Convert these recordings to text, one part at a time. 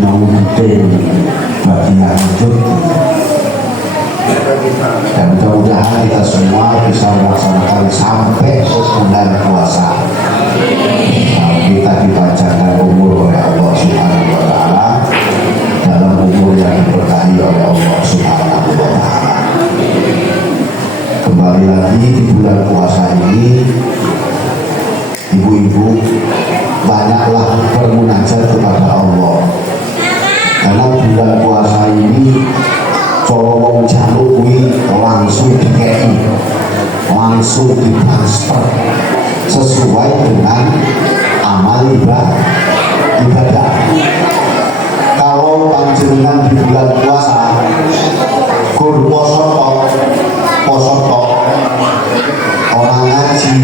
penting bagi yang hidup, dan mudah-mudahan kita semua bisa melaksanakan sampai bulan puasa. Kita dipanjangkan umur oleh Allah Subhanahu wa Ta'ala, dalam umur yang diberkahi oleh Allah Subhanahu wa Ta'ala. Kembali lagi di bulan puasa ini, ibu-ibu banyaklah bermunajat kepada Allah, karena bulan puasa ini colong jaluk kuwi langsung dikei, langsung ditransfer sesuai dengan amal ibadah. Kalau panjenengan di bulan puasa kur poso tok, orang ngaji,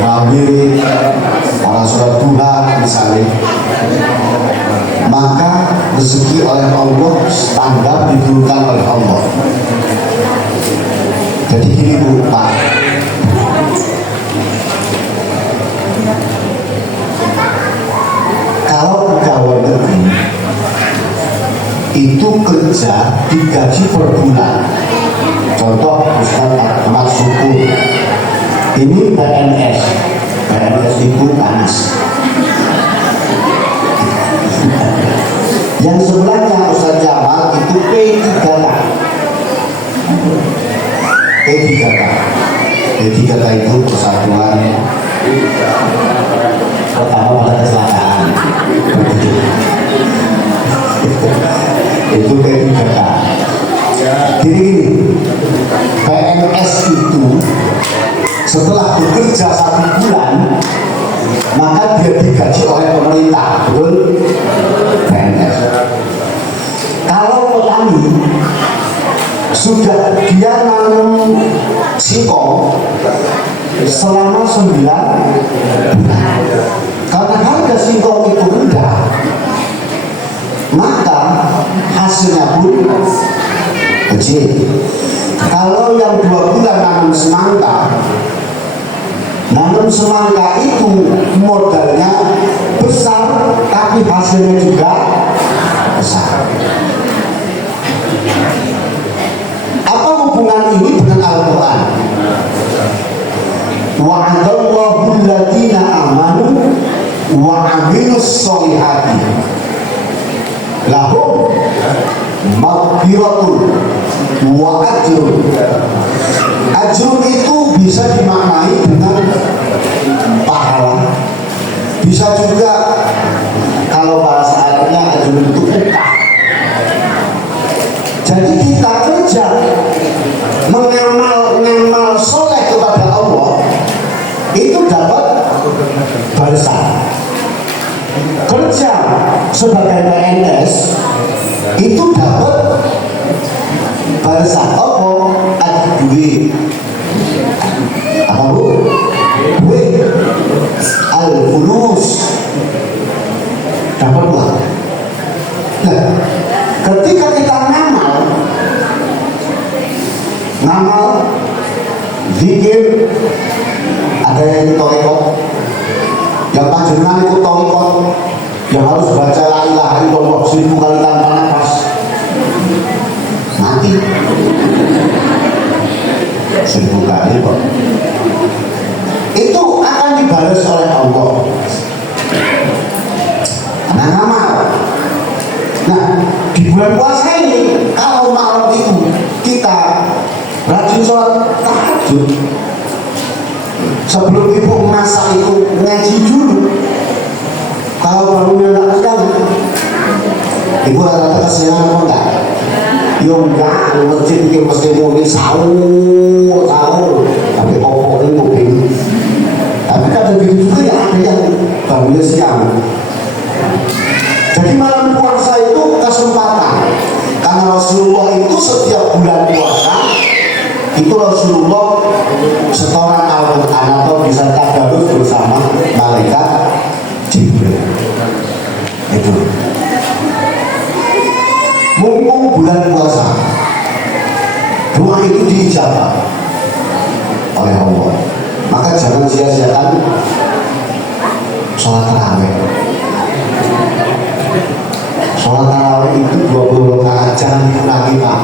orang wirid, orang sholat duha misalnya, maka rezeki oleh Allah standar diberikan oleh Allah. Jadi gini Bu Pak, kalau pegawai negeri itu kerja digaji per bulan, contoh Ustaz Ahmad Syukur ini PNS itu PNS. Yang sebelahnya Ustaz Jamal itu P3K. P3K itu persatuan pertama pada kecelakaan. Itu P3K. Jadi PNS itu setelah bekerja 1 bulan maka dia digaji oleh pemerintah, betul? PNS. Kalau petani sudah dia nanam singkong selama 9 bulan, karena harga singkong itu rendah, maka hasilnya pun kecil. Kalau yang 2 bulan nanam semangka itu modalnya besar, tapi hasilnya juga besar. Apa hubungan ini dengan Al-Quran? Wa'adallahu alladhina amanu wa 'amilus sholihati lahum maghfiratun wa ajrun. Ajrun itu bisa dimaknai dengan pahala, bisa juga kalau bahasa Arabnya ajrun itu upah. Jadi kita kerja mengamal soleh kepada Allah itu dapat balasan. Kerja sebagai PNS itu dapat balasan apa? Ada duit. Apa Bu? Duit. Al-fulus. Dapat uang. Nah, ketika kita ngamal zikir, ada yang torikot, yang panjenengan itu torikot yang harus baca la ilaha illallah 1000 kali tanpa nafas, mati 1000 kali kok, itu akan dibalas oleh Allah karena ngamal. Nah, di bulan puasa ini kalau malam itu kita rajin sholat tahajud, sebelum ibu masak itu ngaji dulu. Kalau baru anak kecil, ibu ada kesiangan apa enggak? Ya enggak, masjid itu mesti muni sahur, tapi pokoknya mungkin. Tapi kadang begitu juga ya ada yang bangunnya siang. Jadi malam puasa itu kesempatan, karena Rasulullah itu setiap bulan puasa itu Rasulullah setoran Al-Quran atau bisa tadarus bersama malaikat Jibril. Itu mumpung bulan puasa, doa itu diijabah oleh Allah. Maka jangan sia-siakan sholat tarawih. sholat tarawih itu 20 rakaat, jangan dikurangi Pak.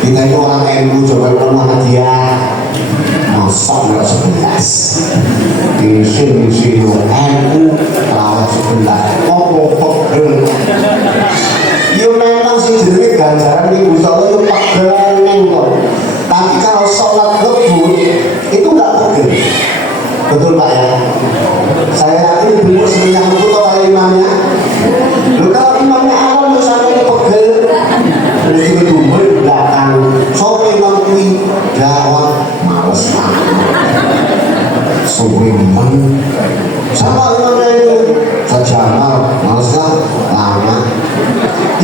Kita itu orang NU, coba rumah dia masuk nggak 11 isi NU tarawih 11 mau pegel ya memang sih jadi ganjaran ini Gusti Allah itu pegel kok. Tapi kalau sholat lebur itu nggak pegel, betul Pak ya? Saya yakin ibu sering yang itu kalau imamnya kalau imamnya awal tuh sampai pegel terus itu belakang soal imam kui jawab males suwiman sama imamnya itu sejamal males lah lama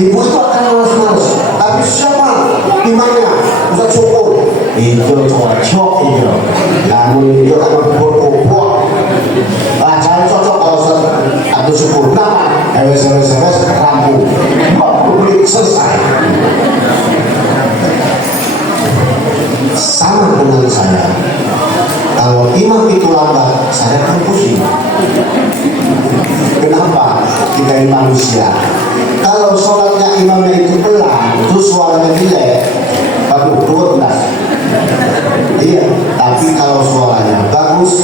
ibu itu akan males tapi siapa imamnya Ustaz Syukur itu cocok itu namun itu akan berkumpul saya cocok kalau Ustaz Abdul Syukur nama SMS rampung selesai. Sama dengan saya, kalau imam itu lambat saya akan pusing. Kenapa? Kita ini manusia. Kalau sholatnya imamnya itu pelan terus suaranya jelek, baru 12. Iya, tapi kalau suaranya bagus,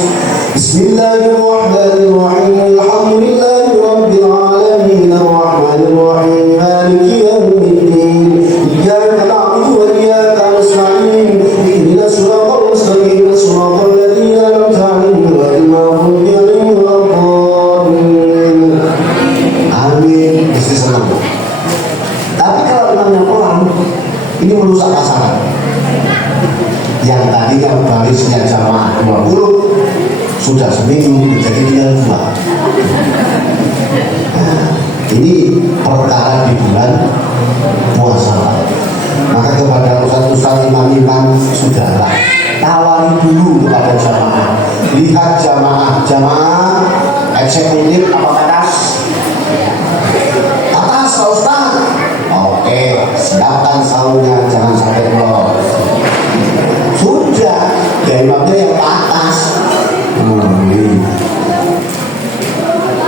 Bismillahirrahmanirrahim, Alhamdulillahirabbil alamin, Arrahmanirrahim, Maliki yaumiddin, Iyyaka na'budu wa iyyaka nasta'in, ihdinas siratal mustaqim, siratal ladzina an'amta 'alaihim ghairil maghdubi 'alaihim waladdallin. Amin. Mesti senang. Tapi kalau imamnya pelan, ini merusak pasangan. Yang tadi kan barisnya jamaah 20 sudah seminggu jadi tinggal 2. Nah, ini perkara di bulan puasa. Maka kepada ustaz-ustaz imam-imam sudahlah tawari dulu kepada jamaah. Lihat jamaah eksekutif apa atas Pak Ustaz. Oke, siapkan sahurnya jangan sampai telur. Sudah, ya imamnya yang atas.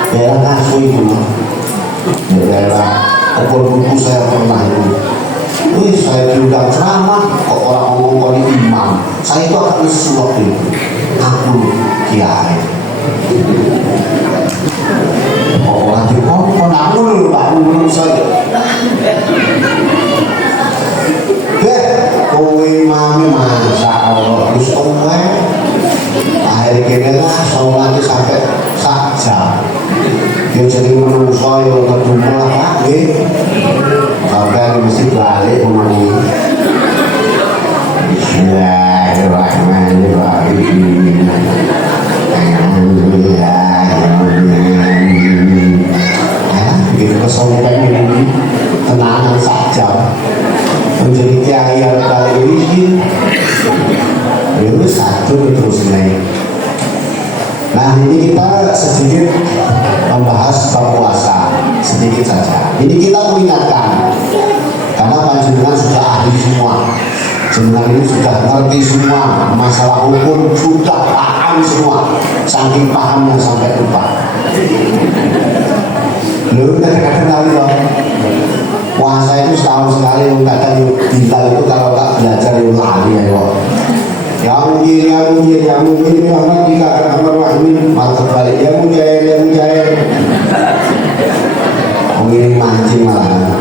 Daerah Kasui itu, daerah Tepul Buku saya pernah itu. Wih, saya diundang ceramah, kok orang ngomong ini imam. Saya itu akan nesu waktu itu. Aku kiai. Orang di kok aku dulu Pak, menurut saya. Kowe mami masa Allah terus kowe akhirnya lah sholat sampai sak jam dia jadi menungso yang kedua lah sampai mesti balik kemana Bismillahirrahmanirrahim begitu kesompakan ini tenangan sak jam menjadi kiai yang kali ini itu satu terus naik. Nah ini kita sedikit membahas bab puasa sedikit saja. Ini kita mengingatkan karena panjenengan sudah ahli semua, jenengan ini sudah ngerti semua masalah hukum, sudah paham semua, saking pahamnya sampai lupa. Belum kadang-kadang kali loh. Puasa itu setahun sekali, kadang bintang itu kalau tak belajar itu lari ya kok. Yang mungkin, Muhammad jika Ar-Rahman mantap balik, yang mujahid. Ini mancing malah.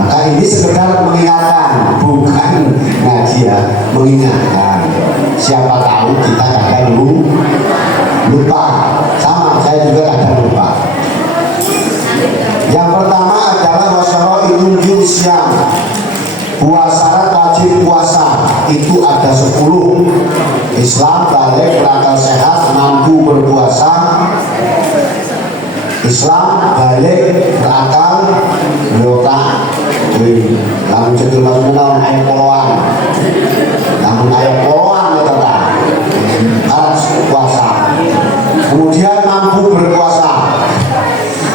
Maka ini sekedar mengingatkan, bukan ngaji ya, mengingatkan. Siapa tahu kita kadang lupa, sama saya juga kadang lupa. Yang pertama adalah wasyara'itul jusyam. Syarat wajib puasa itu ada 10. Islam, balik, berakal sehat, mampu berpuasa. Islam, balik, berakal, berotak. Namun jadul masuknya ayat poloan. Namun ayat poloan harus puasa. Kemudian mampu berpuasa.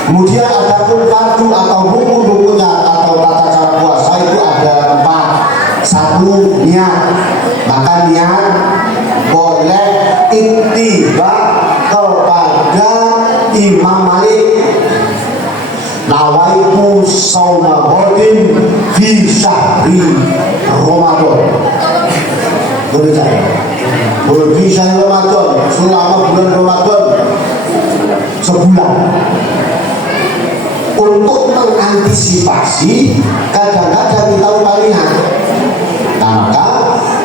Kemudian ada pun fardu atau buku-bukunya atau tata cara puasa itu ada 4. 1, niat. Maka niat boleh ittiba kepada Imam Malik. nawaitu sauma ghadin fi syahri Ramadan. Di syahri Ramadan, selama bulan Ramadan sebulan, untuk mengantisipasi kadang-kadang kita lupa lihat. Maka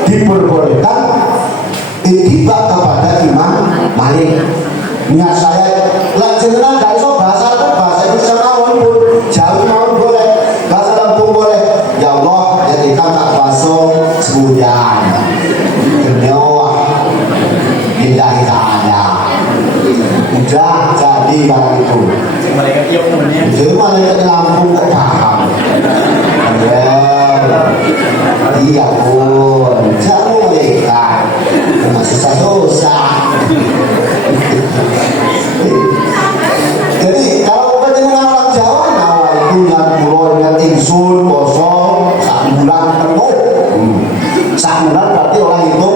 diperbolehkan tiba kepada Imam Malik. Niat saya lah jenengan gak iso bahasa Indonesia mawon pun, Jawa mawon boleh, bahasa Lampung boleh. Ya Allah, ya kita tak baso sebulan kenyawa lillahi ta'ala. Udah jadi barang itu. Jadi malaikat Lampung kok paham. Iya pun, jangan mereka masih susah. Jadi kalau penjenengan orang Jawa, nawa itu yang pulau dengan insun kosong sak bulan penuh. Sak bulan berarti orang itu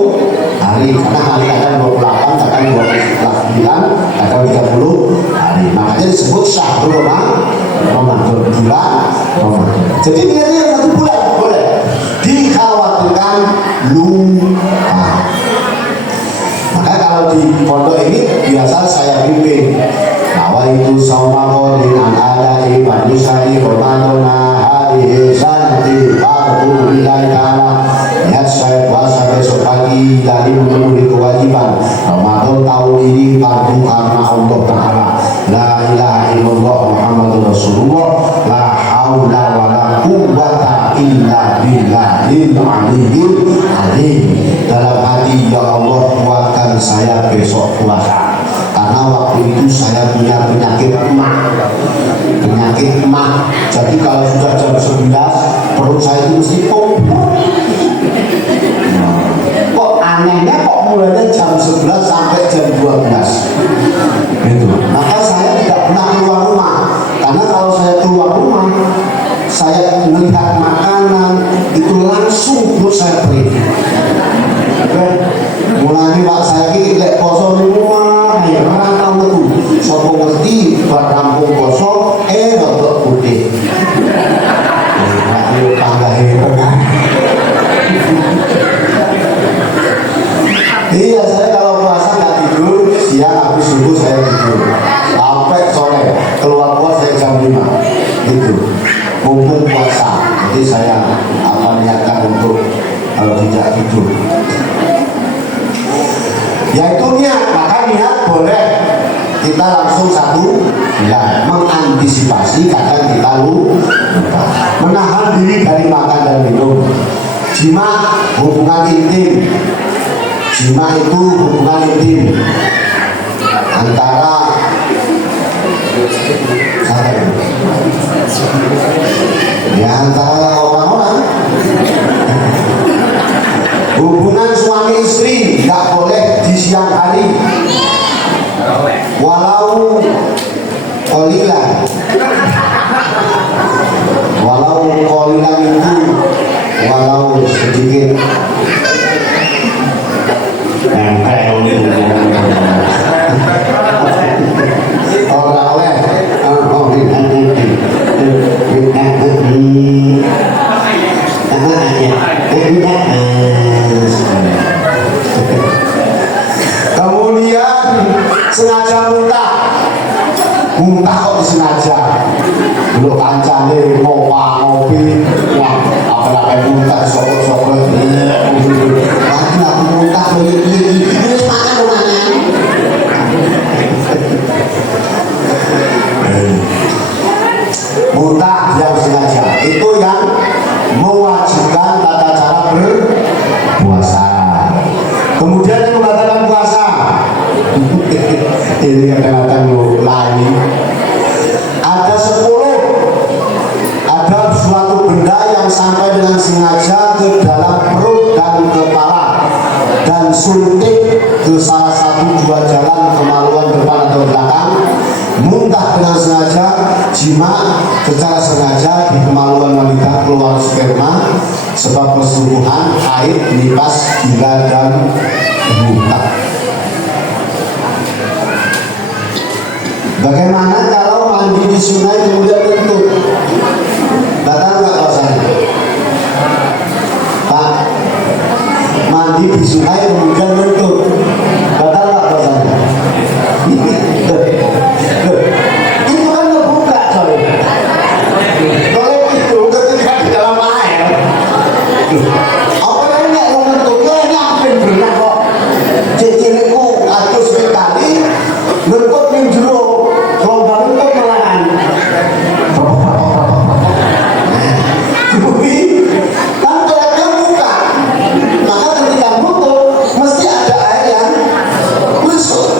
hari, karena hari kadang 28, kadang 29, kadang 30 hari. Makanya disebut syahrul Ramadan, bulan Ramadan. Jadi niatnya satu bulan boleh. Dikhawatirkan lupa. Maka kalau di pondok ini biasa saya pimpin. Nawaitu saumahu dengan adai manisai Ramadana hadhihi sanati fardu lillahi ta'ala. Niat saya puasa besok pagi dari memenuhi kewajiban Ramadan tahun ini fardu karena Allah Ta'ala. La ilaha illallah Muhammadur Rasulullah. La haula wa la quwwata illa billahil aliyyil azim. Dalam hati, ya Allah, kuatkan saya besok puasa, karena waktu itu saya punya penyakit emah. Jadi kalau sudah jam 11 perut saya itu mesti kumpul. Kok anehnya kok mulainya jam 11 sampai jam 12 gitu. Maka saya tidak pernah keluar rumah, karena kalau saya keluar rumah saya melihat makanan itu langsung perut saya perih. Mulai pak saya ini lek poso di rumah, ya orang tahu itu. Sopo ngerti berampung poso, rotok putih. Ayo tangga tengah. Iya, saya kalau puasa nggak tidur, siang habis subuh saya tidur sampai sore. Keluar saya jam 5 gitu. Mumpung puasa, jadi saya niatkan untuk tidak tidur. Yaitu niat, maka niat boleh kita langsung satu bulan. Mengantisipasi kadang kita lupa. Menahan diri dari makan dan minum. Jima hubungan intim. Jima itu hubungan intim antara antara orang-orang. Hubungan suami istri tidak boleh di siang hari, walau kolilan itu walau sedikit. Kemudian sengaja muntah kok disengaja. Lu kancane ngopi, wah apa-apa muntah sokot-sokot. Lagi aku muntah ini makan rumahnya. Muntah yang sengaja itu yang mewajibkan tata cara berpuasa. Kemudian yang membatalkan puasa ini kadang-kadang lain. Ada 10. Ada suatu benda yang sampai dengan sengaja ke dalam perut dan kepala dan suntik ke salah satu dua jalan kemaluan depan atau belakang. Muntah dengan sengaja, jima secara sengaja di kemaluan wanita keluar sperma sebab perselingkuhan, haid, nifas, gila dan muntah. Bagaimana kalau mandi di sungai kemudian kentut, batal nggak puasanya? Pak, mandi di sungai kemudian kentut, batal nggak puasanya? Itu kan ngebuka coy. Oleh itu ketika di dalam air, apa namanya kentutnya nyampe berenang kok. Ciciriku atus sekali ngentut ning jero lomba ngentut malahan. Kuwi kan kelihatan buka. Maka ketika nutup mesti ada air yang masuk.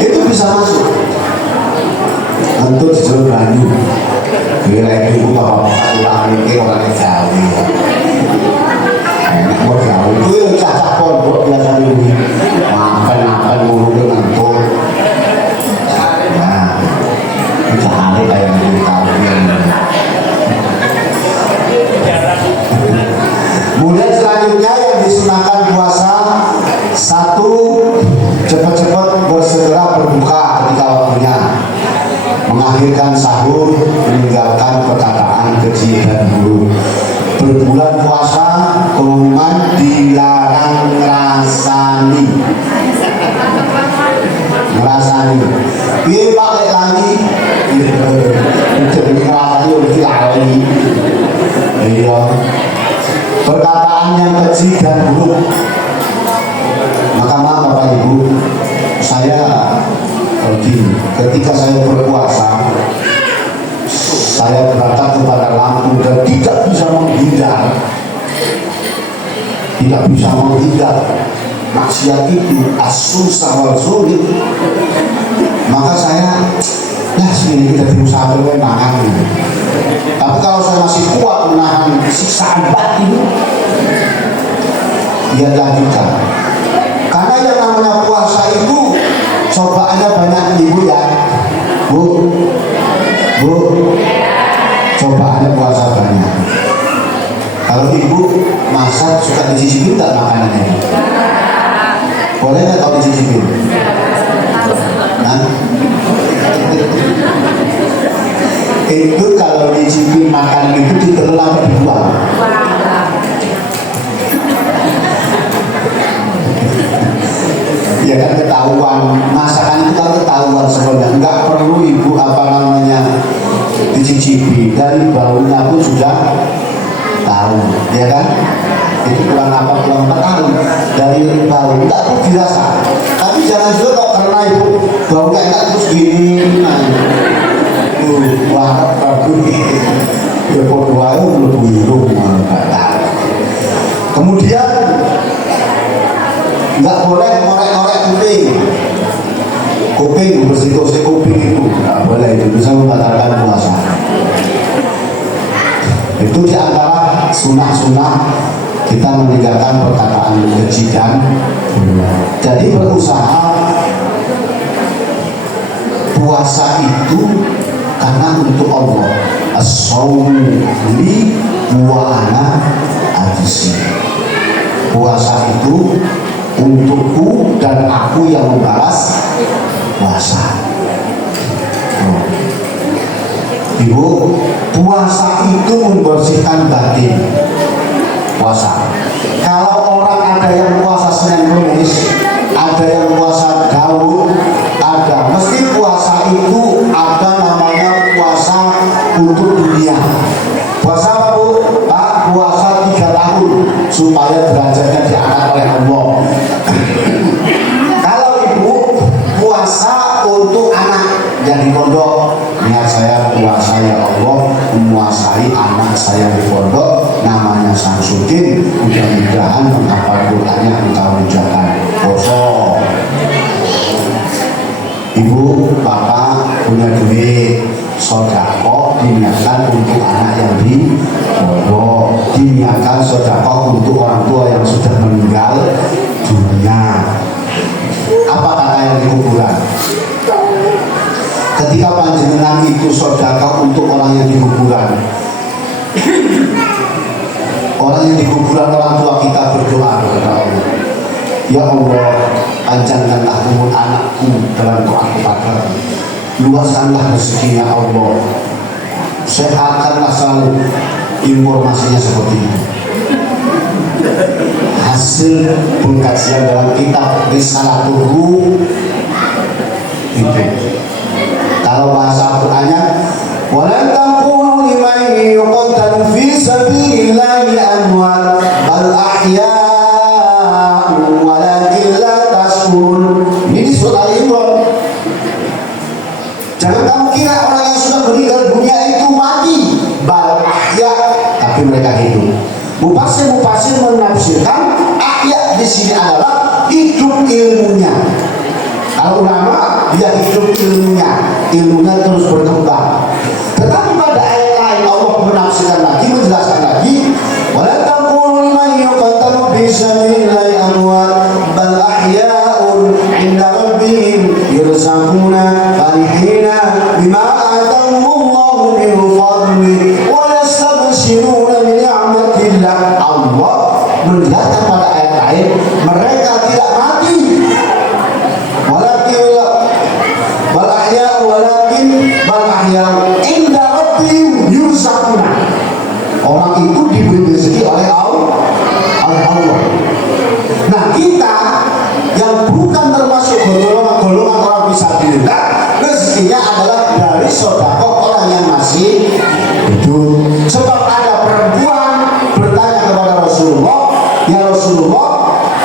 Itu bisa masuk. Ngentut di jero banyu. Kira itu bapak ulang iki ora Jawi. Enak kok Jawi. Kuwi cacah pondok biasa ini. Makan mulu ngentut. Nah, cari kayak gitu tahu. Kemudian selanjutnya yang disunahkan puasa, satu, cepat-cepat bersegera berbuka ketika waktunya, mengakhirkan sahur, meninggalkan perkataan keji dan buruk. Berbulan puasa keumuman dilarang ngerasani. Dia pakai lagi, jadi ngerasani udah lagi. Iya. Perkataan yang keji dan buruk. Maka maaf Bapak Ibu, saya ketika saya berpuasa, saya berkata kepada lampu dan tidak bisa menghindar maksiat itu as-susah wal sulit. Maka saya sini kita berusaha makan. Tapi kalau saya masih kuat menahan siksaan batin, ya lanjutkan. Karena yang namanya puasa itu cobaannya banyak Ibu ya. Bu, cobaannya puasa banyak. Kalau Ibu masak suka dicicipin nggak makanannya? Boleh nggak kalau dicicipin? Nah, itu kalau dicicipin makanan itu ditelan dibuang. Ya kan ketahuan, masakan itu kan ketahuan sebenarnya, nggak perlu Ibu dicicipi, dari baunya pun sudah tahu, ya kan? Itu kurang tahu dari bau, nggak perlu dirasa. Tapi jangan juga kok karena Ibu baunya enak terus gini, wah bagus, ya berdua itu lebih buruk, kemudian nggak boleh ngorek-ngorek kuping bersih-bersih kuping itu nggak boleh, itu bisa membatalkan puasa. Itu diantara sunah-sunah kita meninggalkan perkataan keji dan jadi berusaha puasa itu karena untuk Allah. As-shawmu li wa ana ajzi. Puasa itu untukku dan aku yang membalas puasa. Ibu, puasa itu membersihkan batin. Puasa. Kalau orang ada yang puasa Senin Kemis, ada yang puasa Daud, ada. Mesti puasa itu ada namanya puasa untuk dunia. Puasa apa Bu? Pak, puasa 3 tahun supaya derajatnya diangkat oleh Allah. Kalau Ibu puasa untuk anak yang di pondok, niat saya puasa ya Allah menguasai anak saya di pondok namanya Samsudin, mudah-mudahan menghafal Qur'annya engkau ucapkan poso. Ibu, bapak punya duit sedekah diniatkan untuk anak yang di pondok, diniatkan sedekah untuk orang tua yang sudah meninggal dunia. Apa kata yang di kuburan? Ketika panjenengan itu sedekah untuk orang yang di kuburan, orang yang di kuburan, orang tua kita berdoa kepada Allah, ya Allah, panjangkanlah umur anakku dalam doa kepada luaskanlah rezekinya Allah, sehatkanlah selalu informasinya seperti itu. Hasil pengkajian dalam kitab Risalatul Ruh itu. Kalau bahasa Al-Qur'annya, walan taqulu liman yuqtalu fi sabilillahi amwat bal ahya'un walakin la tashkurun. Ini di surah Al-Imran. Jangan kamu kira orang yang sudah meninggal dunia itu mati, bal ahya, tapi mereka hidup. Mufasir menafsirkan ahya di sini adalah hidup ilmunya. Kalau ulama dia hidup ilmunya terus berkembang. Tetapi pada ayat lain Allah menafsirkan lagi, menjelaskan lagi, wala taqulu liman yuqtalu fi sabilillahi amwat bal ahya'un 'inda rabbihim yurzaquna farihina bima atahumullahu min fadlihi wa yastabshiruna bi ni'matillah. Allah menjelaskan pada ayat lain, mereka tidak mati, bal ahya'un 'inda rabbihim yurzaquna. Orang itu diberi rezeki oleh Allah. Nah, kita yang bukan termasuk golongan orang fisabilillah, rezekinya adalah dari sedekah orang yang masih hidup. Sebab ada perempuan bertanya kepada Rasulullah, ya Rasulullah,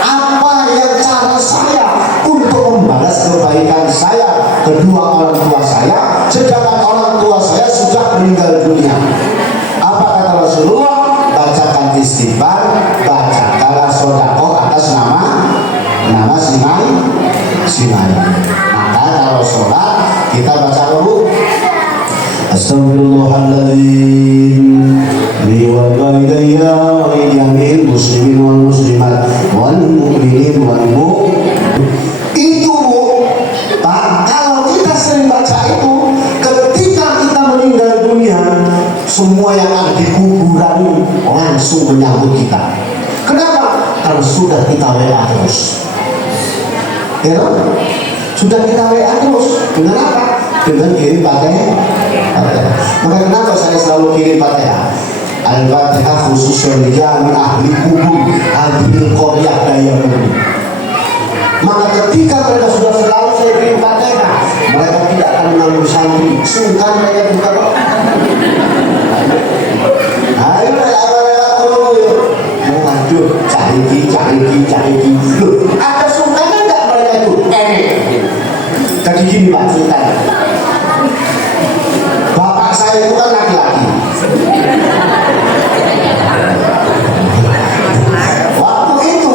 apa yang cara saya untuk membalas kebaikan saya kedua orang tua saya, sedangkan orang tua saya sudah meninggal dunia? Apa kata Rasulullah? Bacakan istighfar, bacakanlah sedekah atas nama Sinai. Maka kalau sholat kita baca dulu Astaghfirullahaladzim li wal walidayya wa jami'il muslimin wal muslimat wal mu'minin wal mu'min. Itu Pak, kalau kita sering baca itu, ketika kita meninggal dunia, semua yang ada di kuburan langsung menyambut kita. Kenapa? Kalau sudah kita WA terus, ya, sudah kita WA terus. Dengan apa? Dengan kirim Fatihah. Maka kenapa saya selalu kirim Fatihah? Al-Fatihah khususnya min ahli kubur hadil qaryah dayamun. Maka ketika mereka sudah selalu saya kirim Fatihah, mereka tidak akan mengambil santri, sungkan mereka juga kok. Ayo waduh, cahiki. Loh, ada sungkannya enggak mereka itu? Jadi gini Pak, sungkan. Bapak saya itu kan laki-laki. Waktu itu,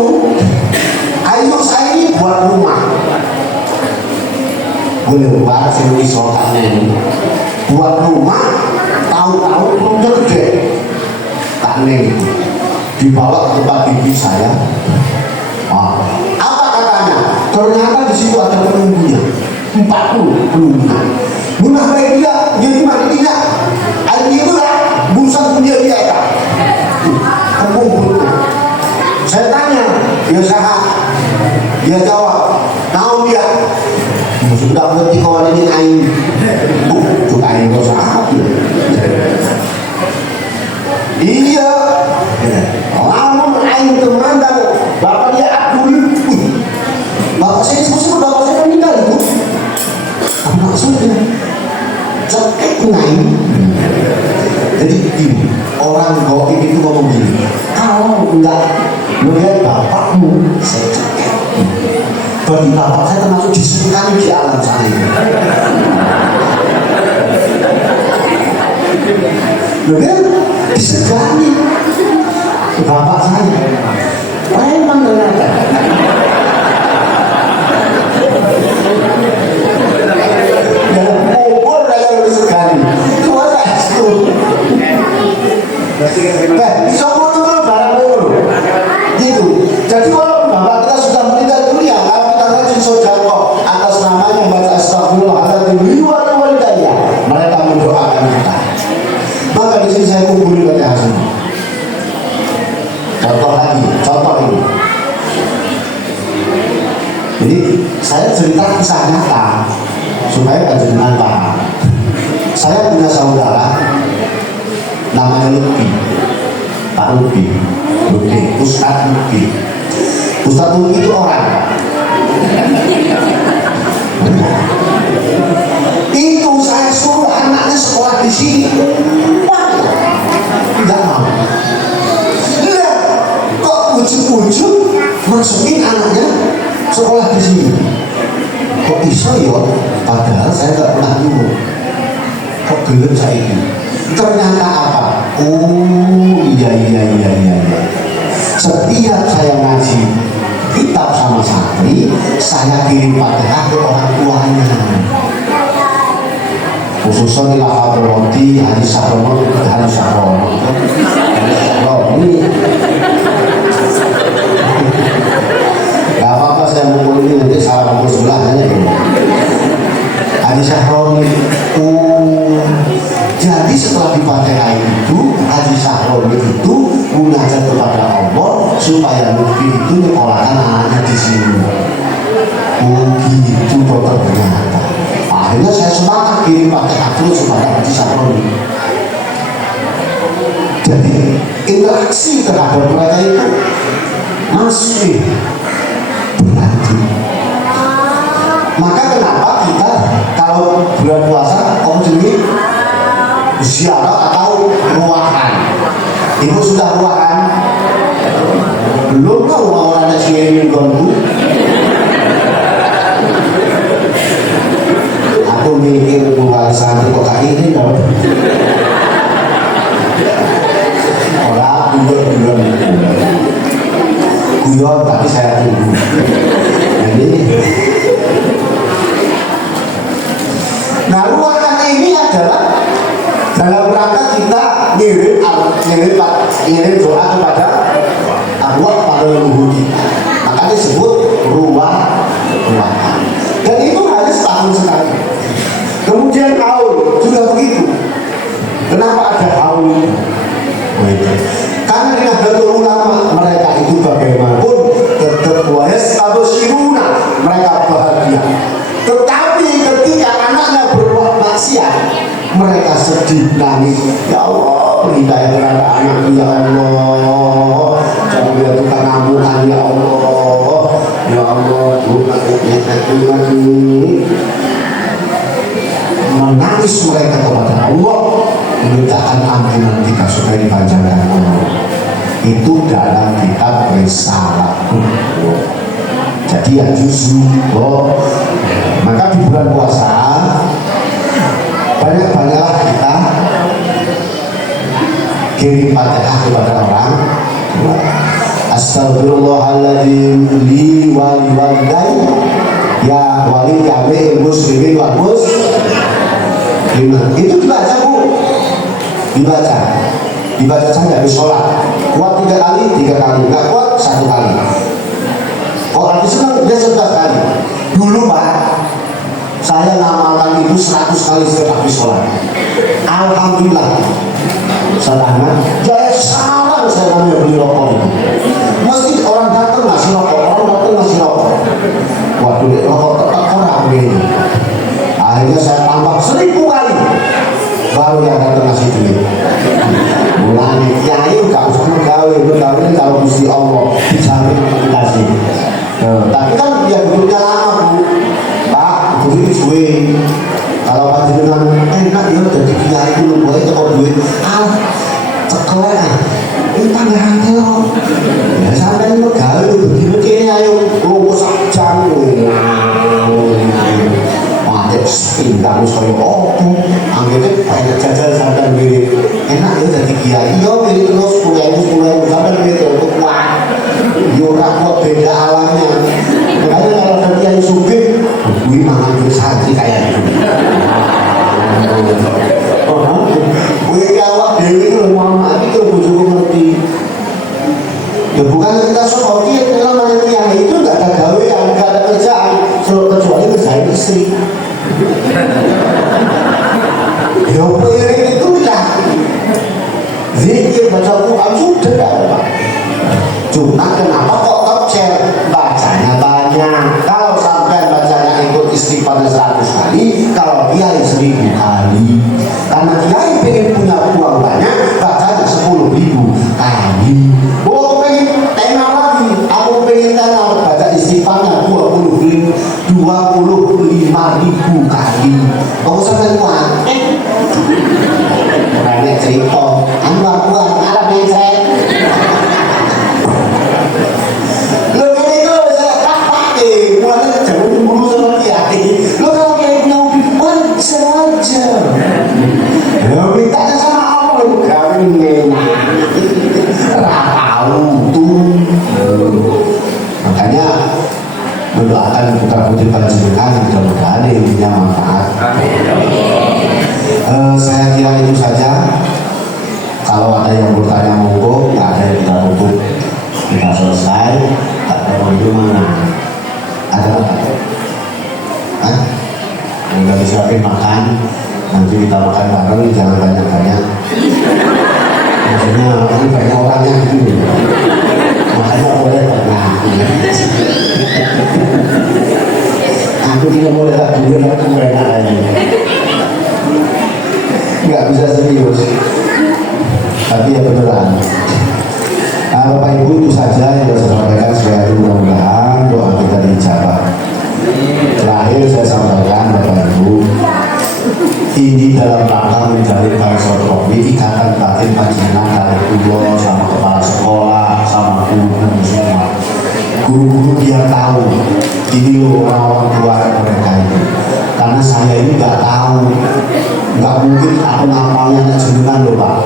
ayo saya ini buat rumah. Boleh buat sendiri soalnya ini. Buat rumah, tahu-tahu rumahnya gede. Tak nih. Dibawa ke tempat bibi saya. Apa katanya? Ternyata di situ ada penunggunya, 40 penunggunya. Munah baik dia, jadi mati tidak. Air itu lah, busan punya dia ya. Saya tanya, dia sehat. Dia jawab, tahu dia. Sudah berarti kawan ini air. Itu air kau sehat. Iya. Lamun air termandang, bapak dia abdul. Bapak saya disebut bapak saya meninggal itu. Apa maksudnya? Cekek naik. Jadi gini, orang goib itu ngomong gini, kalau enggak melihat bapakmu, saya cekek. Bagi bapak saya termasuk disebutkan di alam sana ini. Melihat disegani bapak saya. Memang ternyata. Bisa ngomong barang dulu gitu. Jadi kalau bapak kita sudah meninggal dunia, kalau kita rajin sodako atas namanya baca astagfirullahaladzim wa walidayya, mereka mendoakan kita. Maka di sini saya kumpulin baca semua. Contoh ini. Jadi saya cerita kisah nyata supaya panjenengan paham. Lutfi, Pak Lutfi, Ustadz Lutfi. Ustadz Lutfi itu orang. Itu saya suruh anaknya sekolah di sini, tidak mau. Lihat, kok ujuk-ujuk masukin anaknya sekolah di sini. Kok bisa ya? Padahal saya nggak pernah dulu. Kok belum saya ini? Ternyata apa? Oh iya. Setiap saya ngaji kitab sama santri, saya kirim Fatihah ke orang tuanya. Khususnya di Lafabroti, Haji Sahrono ini. Gak apa-apa saya mukul ini nanti salah mukul sebelahnya. Haji Sahrono jadi setelah di Fatihah itu Haji Sahrono itu munajat kepada Allah supaya Lutfi itu nyekolahkan anaknya di sini. Begitu dokter ternyata. Akhirnya saya semangat kirim Fatihah terus kepada Haji Sahrono. Jadi interaksi terhadap mereka itu masih berlanjut. Maka kenapa kita kalau bulan puasa jadi ziarah atau ruahan? Ibu sudah ruahan? Belum tahu orang ada sini gonku. Aku mikir buat santri kok kayak ini dong. Orang guyon tapi saya tunggu. Jadi nah ruangan ini adalah dalam rangka kita ngirim doa kepada arwah para leluhur kita. Maka disebut ruangan. Dan itu hanya setahun sekali. Kemudian haul juga begitu. Kenapa ada haul? Karena di Nahdlatul Ulama mereka itu bagaimanapun tetap wayastabsyiruna, mereka bahagia. Tetapi ketika anaknya berbuat maksiat, mereka sedih nangis. Ya Allah, hidayah kepada anak, ya Allah, jangan dia tukang amukan, ya Allah, ya Allah, Tuhan ini menangis mereka kepada Allah, memintakan ampunan kita supaya dipanjangkan umur. Itu dalam kitab Risalah. Jadi ya justru maka di bulan puasa banyak-banyaklah kita kirim Fatihah kepada orang. Astagfirullahaladzim li wali walidayya ya wali kami muslimin wal muslimin. Itu dibaca bu, dibaca saja di sholat. Kuat 3 kali, nggak kuat 1 kali. Oh habis itu dia 11 kali. Dulu Pak, saya ngamalkan itu 100 kali setiap habis sholat. Alhamdulillah. Salahnya, jaya sarang saya namanya beli rokok itu. Mesti orang datang ngasih rokok, Waduh, rokok tetap orang begini. Akhirnya saya tambah 1000 kali, baru yang datang ngasih duit. Mulai kiai nggak usah menggawe kalau Gusti Allah dijamin kasih. Tapi kan dia duduknya lama bu, Pak, begitu suwe. Kalau panjenengan enak ya jadi kiai dulu, boleh toko duit, cekelek, ini tanggahannya loh. Ya sampai ini gawe begini kini ayo lumpur sakjang. Pintar saya akhirnya banyak jajal sampai mirip enak ya jadi kiai ya mirip terus 10.000 sampai mirip untuk kuat ya kuat beda alamnya. Makanya kalau ada kiai sugih gue makan santri kayak gitu gue awak dewi itu mama itu bujuku ngerti ya bukan kita sok itu namanya kiai itu gak ada gawean, gak ada kerjaan kecuali kerjaan istri. Ya itu lah zikir baca Quran sudah ada. Cuma kenapa kok kecil bacanya banyak? Kalau sampai bacanya ikut istighfar 100 kali, kalau kiai 1000 kali. Karena kiai pengen punya uang banyak, bacanya nggak 10.000 kali. Oh, aku pengen tenang lagi. Aku pengen tenang baca istighfarnya 25.000 kali. Kamu sampai kuat? Rene cerita, anu akuan Arab mencret. Lo ini tuh saya pakai, mulai jangan dulu sama dia. Lo kalau kayak punya mobil wajar. Lo mintanya sama apa? Kami enak. Tahu tuh. Makanya mendoakan putra putri panjenengan mudah-mudahan intinya manfaat. Saya kira itu saja. Kalau ada yang bertanya monggo, nggak ada yang kita tutup, kita selesai. Tak tahu itu mana? Ada apa? Hah? Nggak disiapin makan, nanti kita makan bareng, jangan banyak-banyak. Maksudnya ini banyak orangnya gitu. Makanya boleh pernah. Aku tidak boleh tak dulu, aku enak aja. Nggak bisa serius, tapi ya beneran. Bapak Ibu, itu saja yang saya sampaikan. Saya mudah-mudahan doa kita dijabah. Terakhir saya sampaikan Bapak Ibu, ini dalam rangka menjalin silaturahmi ikatan batin panjenengan dari kulo sama kepala sekolah sama guru semua. Guru-guru dia tahu ini loh orang-orang tua mereka ini. Karena saya ini nggak tahu, nggak mungkin aku ngapalnya jenengan loh Pak.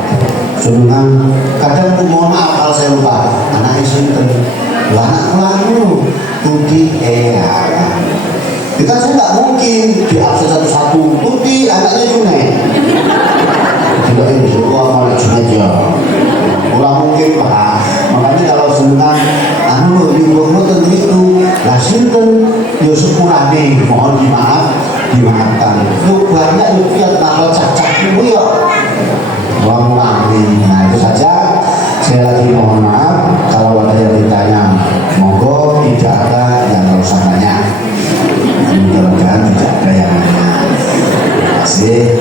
Jenengan kadang aku mohon maaf kalau saya lupa. Anak sinten, anak lalu Tuti kita saya nggak mungkin di absen satu-satu. Tuti anaknya Junaid. Tidak ini, aku malah Junaid ya. Kurang mungkin Pak. Makanya kalau jenengan anu dibuat itu lah sinten yo sepurane mohon dimaafkan. Lu banyak lu lihat kalau cacat itu ya. Wong lami. Nah itu saja. Saya lagi mohon maaf kalau ada yang ditanya. Monggo tidak ada yang nggak usah nanya. Mudah-mudahan tidak ada yang nanya. Terima kasih.